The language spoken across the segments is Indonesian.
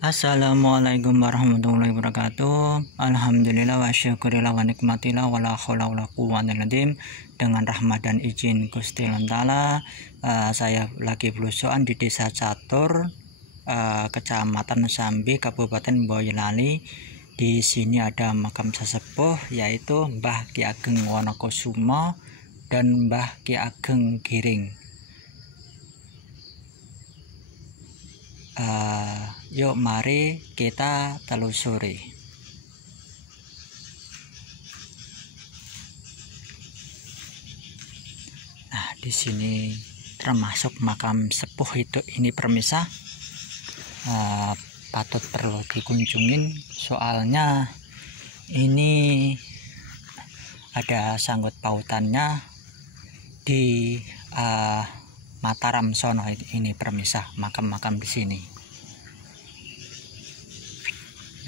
Assalamualaikum warahmatullahi wabarakatuh. Alhamdulillah wa syukurillah wa nikmatillah wa la haula wa la quwwata illa billah. Dengan rahmat dan izin Gusti Allah Ta'ala, saya lagi belusukan di Desa Catur, Kecamatan Sambi, Kabupaten Boyolali. Di sini ada makam sesepuh yaitu Mbah Ki Ageng Wonokusumo dan Mbah Ki Ageng Giring. Yuk mari kita telusuri. Nah, di sini termasuk makam sepuh ini permisa, patut perlu dikunjungin, soalnya ini ada sangkut pautannya di Mataram sono ini permisa, makam-makam di sini.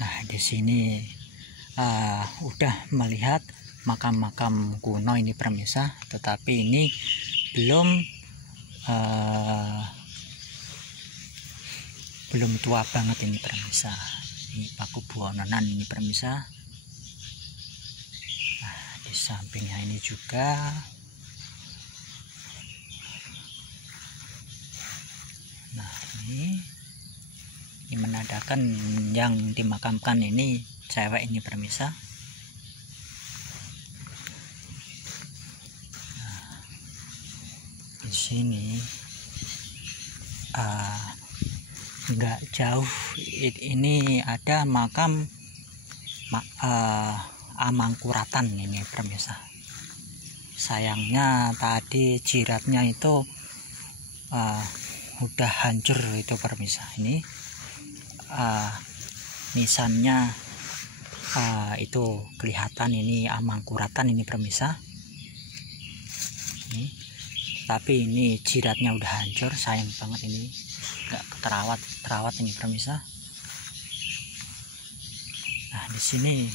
Nah, di sini udah melihat makam-makam kuno ini permisa, tetapi ini belum tua banget ini permisa. Ini Pakubuwononan ini permisa. Nah, di sampingnya ini juga. Nah, ini menandakan yang dimakamkan ini cewek ini permisa. Nah, di sini nggak jauh ini ada makam Amangkuratan ini permisa. Sayangnya tadi jiratnya itu udah hancur itu permisa. Ini nisannya itu kelihatan, ini Amangkuratan ini permisa. Ini, tapi ini jiratnya udah hancur, sayang banget ini nggak terawat ini permisa. Nah, di sini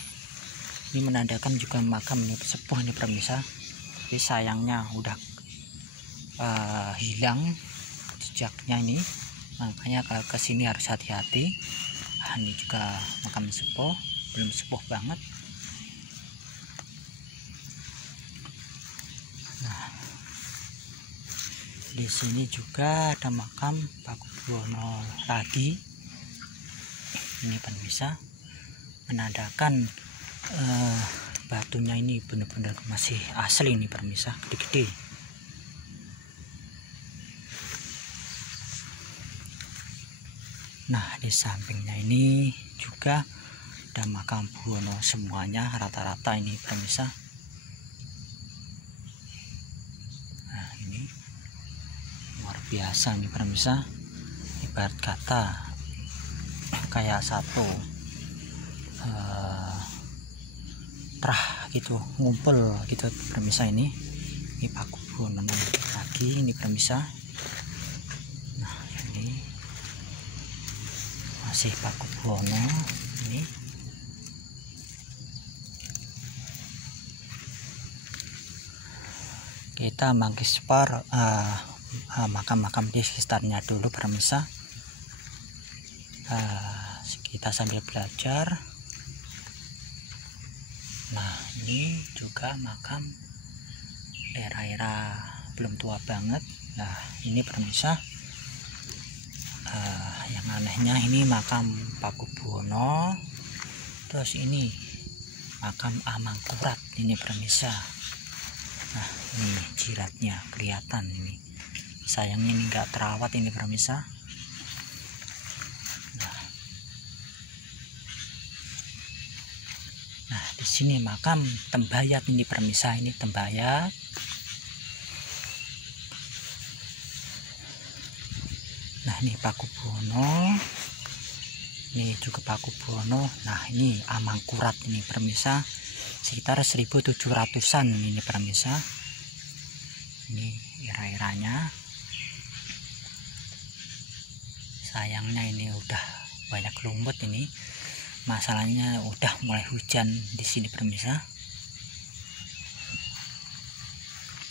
ini menandakan juga makam ini sepuh ini permisa, tapi sayangnya udah hilang jejaknya ini, makanya kalau kesini harus hati-hati. Nah, ini juga makam sepuh, belum sepuh banget. Nah, di sini juga ada makam Pakubuwono lagi ini permisa, menandakan batunya ini benar-benar masih asli ini permisa, gede-gede. Nah, di sampingnya ini juga ada makam Buwono semuanya, rata-rata ini permisa. Nah, ini luar biasa nih permisa, ibarat kata kayak satu terah gitu, ngumpul gitu permisa. Ini Pakubuwono lagi ini permisa. Nah, ini masih Pakubuwono ini. Kita mengeksplor makam-makam di sekitarnya dulu permisa. Kita sambil belajar. Nah, ini juga makam era-era belum tua banget. Nah, ini permisa. Yang anehnya ini makam Pakubuwono, terus ini makam Amangkurat ini permisa. Nah, ini jiratnya kelihatan ini, sayangnya ini enggak terawat ini permisa. Nah, di sini makam Tembayat ini permisa, ini Tembayat. Nah, ini Pakubuwono, ini juga Pakubuwono. Nah, ini Amangkurat ini permisa, sekitar 1700-an ini permisa. Ini era-eranya. Sayangnya ini udah banyak lumut ini, masalahnya udah mulai hujan di sini permisa.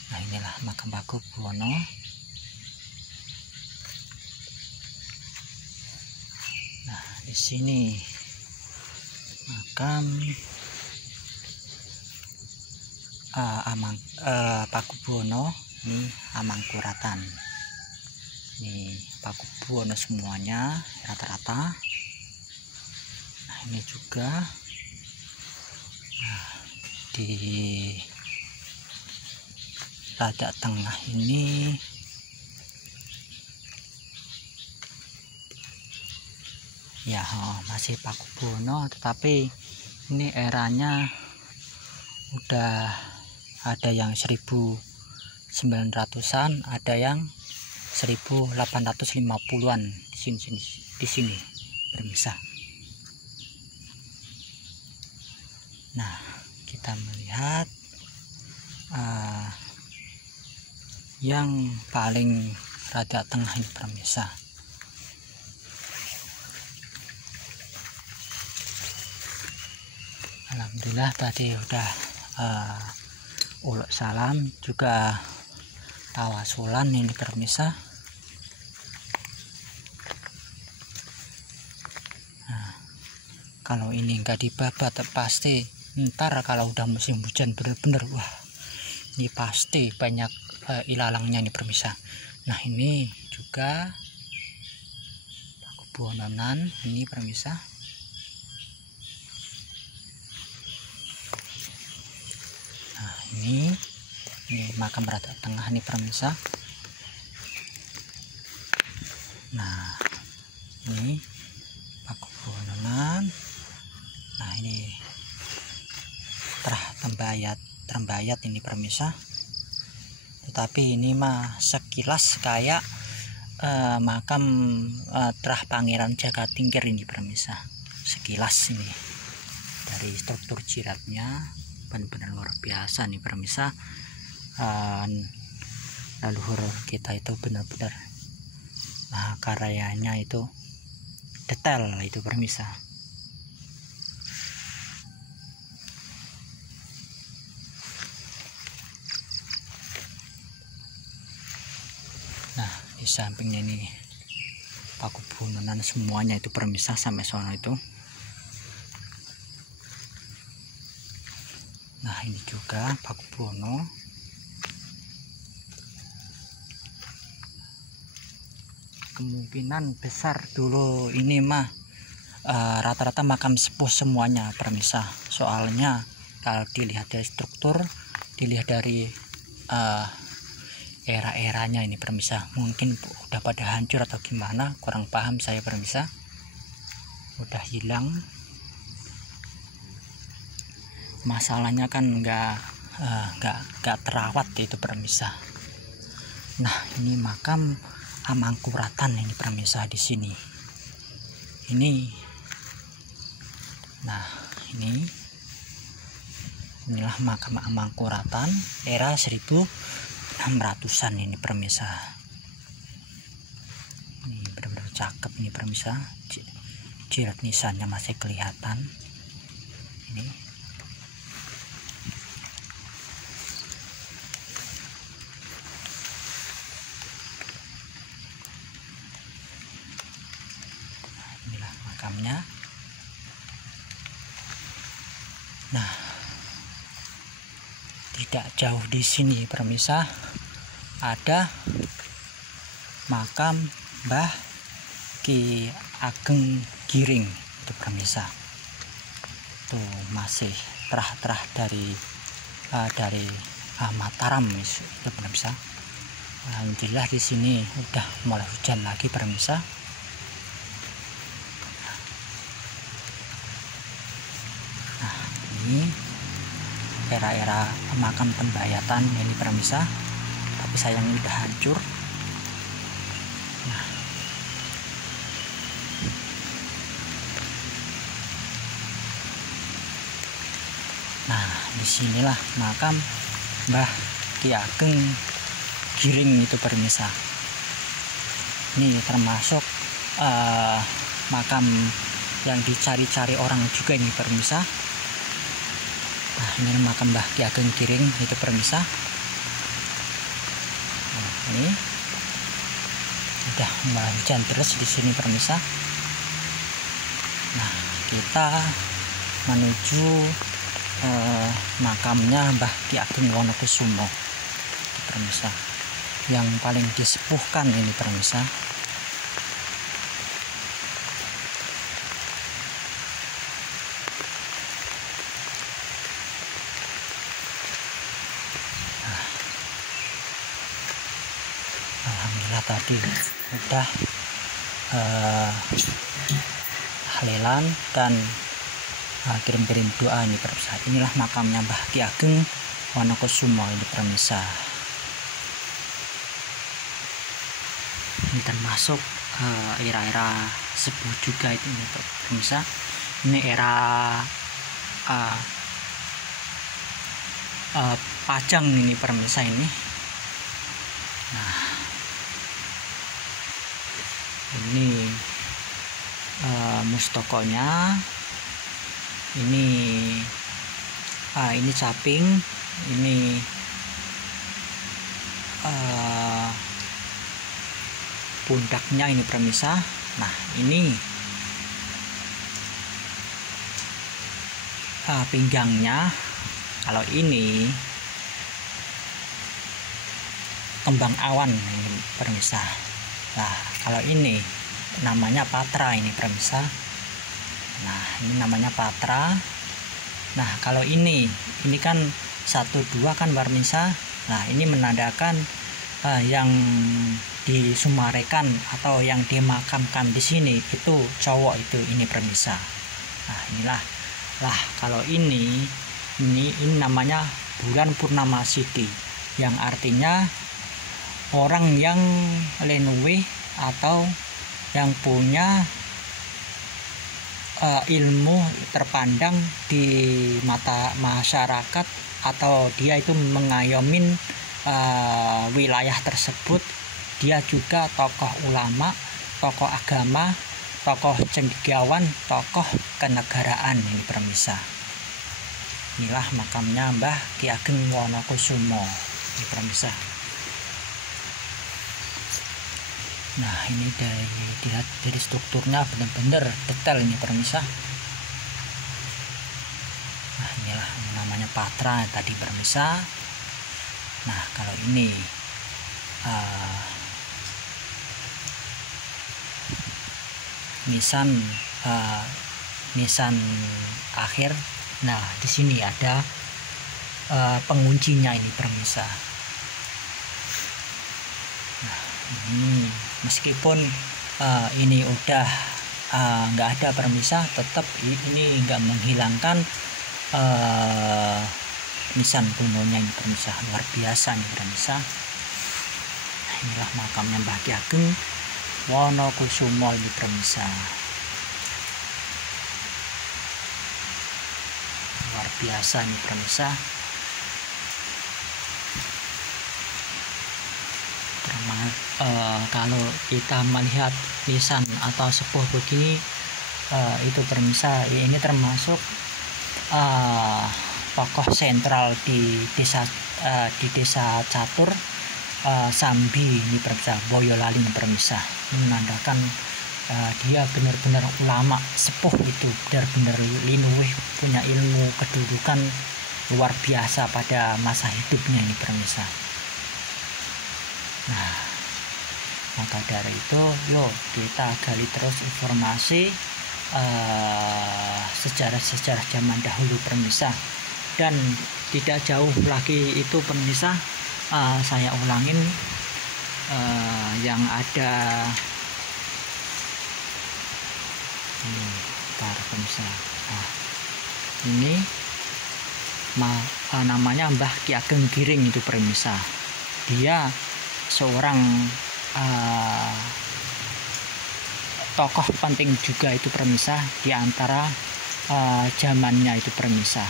Nah, inilah makam Pakubuwono. sini makam Pakubuwono. Ini Amangkuratan. Ini Pakubuwono semuanya rata-rata. Nah, ini juga. Nah, di rada tengah ini ya masih Pakubuwono, tetapi ini eranya udah ada yang 1900-an, ada yang 1850-an di sini bermisah. Nah, kita melihat yang paling rada tengah ini permisah. Alhamdulillah tadi udah uluk salam, juga tawasulan ini permisah. Nah, kalau ini enggak dibabat pasti ntar kalau udah musim hujan bener-bener wah, ini pasti banyak ilalangnya ini permisah. Nah, ini juga Pakubuwononan ini permisah. Nah, ini makam rada tengah ini permisah. Nah, ini Pakubuwononan. Nah, ini Trembayat ini permisah. Tetapi ini mah sekilas kayak makam Trah Pangeran Jagatingkir ini permisah. Sekilas ini dari struktur jiratnya benar-benar luar biasa nih permisah. Leluhur kita itu benar-benar karyanya itu detail itu permisah. Nah, di sampingnya ini Pakubuwononan semuanya itu permisah sampai sono itu. Nah, ini juga Pakubuwono. Kemungkinan besar dulu ini mah rata-rata makam sepuh semuanya permisah. Soalnya kalau dilihat dari struktur, dilihat dari era-eranya ini permisah, mungkin udah pada hancur atau gimana, kurang paham saya permisah. Udah hilang. Masalahnya kan nggak terawat itu permisah. Nah, ini makam Amangkuratan ini permisah di sini. Inilah makam Amangkuratan era 1600-an ini permisah. Ini benar-benar cakep ini permisah. Jirat nisannya masih kelihatan. Inilah makamnya. Nah, tidak jauh di sini permisah ada makam Mbah Ki Ageng Giring itu permisah. Tuh masih terah-terah dari Mataram itu permisah. Alhamdulillah di sini udah mulai hujan lagi permisah. Nah, ini era-era makam Trembayatan ini permisah, tapi sayangnya udah hancur. Nah, disinilah makam Mbah Ki Ageng Giring itu permisah. Ini termasuk makam yang dicari-cari orang juga ini permisah. Nah, ini makam Mbah Ki Ageng Giring itu permisah. Nah, ini udah mulai hujan terus di sini permisah. Nah, kita menuju makamnya Mbah Ki Ageng Wonokusumo, permisa, yang paling disepuhkan ini permisa. Alhamdulillah tadi udah halelan dan kirim-kirim doa ini permisa. Inilah makamnya Mbah Ki Ageng Wonokusumo ini permisa. Ini termasuk era-era sepuh juga itu ini permisa. Ini era Pajang ini permisa ini. Nah, ini mustokonya, ini caping, ini pundaknya ini permisa. Nah, ini pinggangnya. Kalau ini kembang awan ini permisa. Nah, kalau ini namanya patra ini permisa. Nah, ini namanya patra. Nah, kalau ini kan 1-2 kan permisa. Nah, ini menandakan yang disumarekan atau yang dimakamkan di sini itu cowok itu ini permisa. Nah, inilah kalau ini namanya bulan purnama sidi, yang artinya orang yang lenuwe atau yang punya ilmu terpandang di mata masyarakat, atau dia itu mengayomin wilayah tersebut. Dia juga tokoh ulama, tokoh agama, tokoh cendekiawan, tokoh kenegaraan ini permisa. Inilah makamnya Mbah Ki Ageng Wonokusumo ini permisa. Nah, ini dilihat dari strukturnya benar-benar detail ini permisa. Nah, inilah namanya patra tadi permisa. Nah, kalau ini nisan akhir. Nah, di sini ada penguncinya ini permisa. Nah, ini meskipun ini udah nggak ada permisa, tetap ini nggak menghilangkan nisan kunonya ini permisa. Luar biasa nih permisa. Nah, inilah makamnya Mbah Ki Ageng Wonokusumo ini permisa. Luar biasa nih permisa. Kalau kita melihat nisan atau sepuh begini itu permisa, ini termasuk tokoh sentral di desa Catur Sambi ini permisa, Boyolali ini permisa. Menandakan dia benar-benar ulama sepuh itu, benar-benar linuwih, punya ilmu kedudukan luar biasa pada masa hidupnya ini permisa. Nah, maka dari itu yuk kita gali terus informasi sejarah-sejarah zaman dahulu permisa. Dan tidak jauh lagi itu permisa, saya ulangin yang ada permisa. Nah, ini namanya Mbah Ki Ageng Giring itu permisa. Dia seorang tokoh penting juga itu permisa di antara zamannya itu permisa.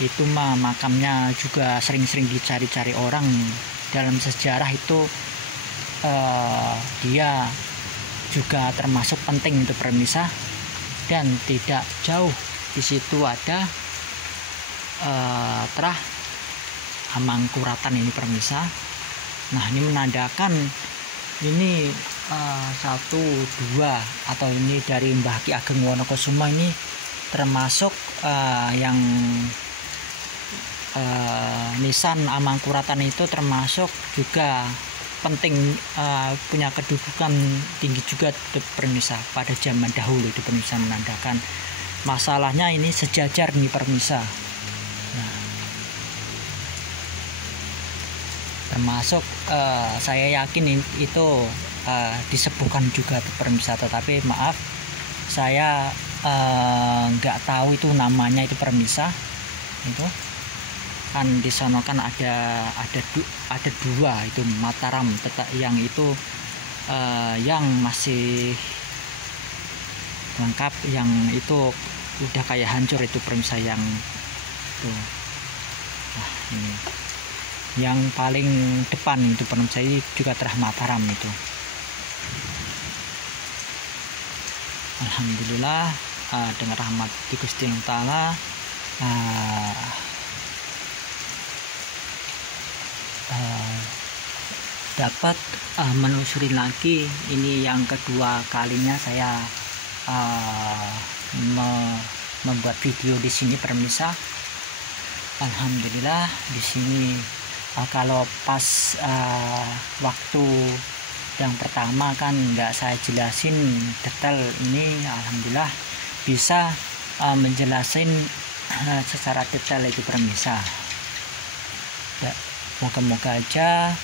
Itu makamnya juga sering-sering dicari-cari orang dalam sejarah itu. Dia juga termasuk penting itu permisa. Dan tidak jauh di situ ada Trah Hamangkuratan ini permisa. Nah, ini menandakan ini 1, 2 atau ini dari Mbah Ki Ageng Wonokusumo ini termasuk yang nisan Amangkuratan itu termasuk juga penting, punya kedudukan tinggi juga di permisa pada zaman dahulu itu permisa, menandakan masalahnya ini sejajar nih permisa. Nah, termasuk saya yakin itu disembuhkan juga permisa, tetapi maaf saya nggak tahu itu namanya itu permisa. Itu kan di sana kan ada 2 itu Mataram, yang itu yang masih lengkap, yang itu udah kayak hancur itu permisa yang tuh. Nah, ini yang paling depan itu permisa juga terah Mataram itu. Alhamdulillah dengan rahmat Gusti Allah Ta'ala dapat menelusuri lagi. Ini yang kedua kalinya saya membuat video di sini permisa. Alhamdulillah di sini kalau pas waktu yang pertama kan nggak saya jelasin detail ini, alhamdulillah bisa menjelasin secara detail itu permisa. Ya, moga-moga aja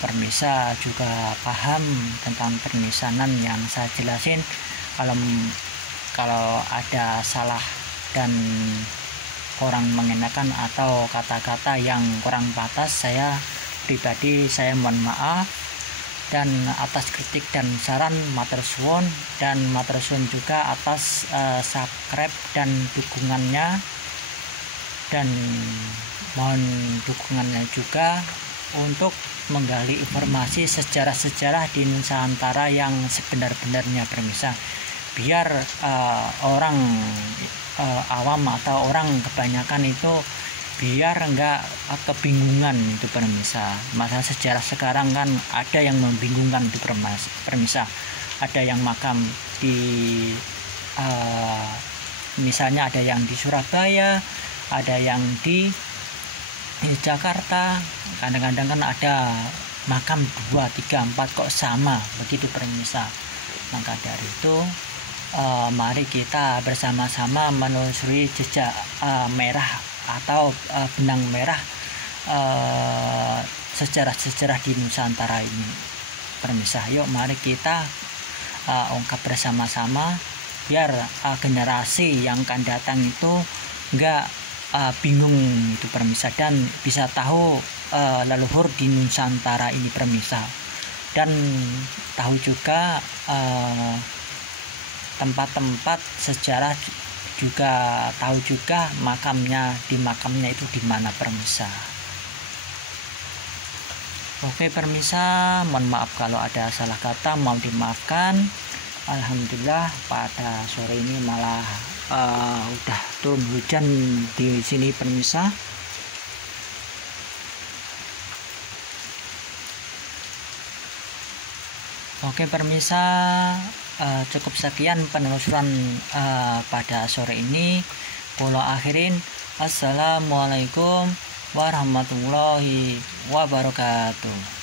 permisa juga paham tentang permisanan yang saya jelasin. Kalau ada salah dan kurang mengenakan atau kata-kata yang kurang pantas, saya pribadi saya mohon maaf. Dan atas kritik dan saran matur suwun, dan matur suwun juga atas subscribe dan dukungannya, dan mohon dukungannya juga untuk menggali informasi sejarah-sejarah di Nusantara yang sebenar-benarnya permisa, biar orang awam atau orang kebanyakan itu biar enggak kebingungan itu permisa. Masa sejarah sekarang kan ada yang membingungkan itu permisa. Ada yang makam di misalnya ada yang di Surabaya, ada yang di Jakarta. Kadang-kadang kan ada makam 2, 3, 4 kok sama begitu permisa. Maka dari itu mari kita bersama-sama menelusuri jejak merah atau benang merah sejarah-sejarah di Nusantara ini permisa. Yuk mari kita ungkap bersama-sama biar generasi yang akan datang itu enggak bingung itu permisa, dan bisa tahu leluhur di Nusantara ini permisa, dan tahu juga tempat-tempat sejarah, juga tahu juga di makamnya itu di mana permisa. Oke permisa, mohon maaf kalau ada salah kata, mohon dimaafkan. Alhamdulillah pada sore ini malah udah turun hujan di sini permisa. Oke permisa, cukup sekian penelusuran pada sore ini. Kula akhirin, assalamualaikum warahmatullahi wabarakatuh.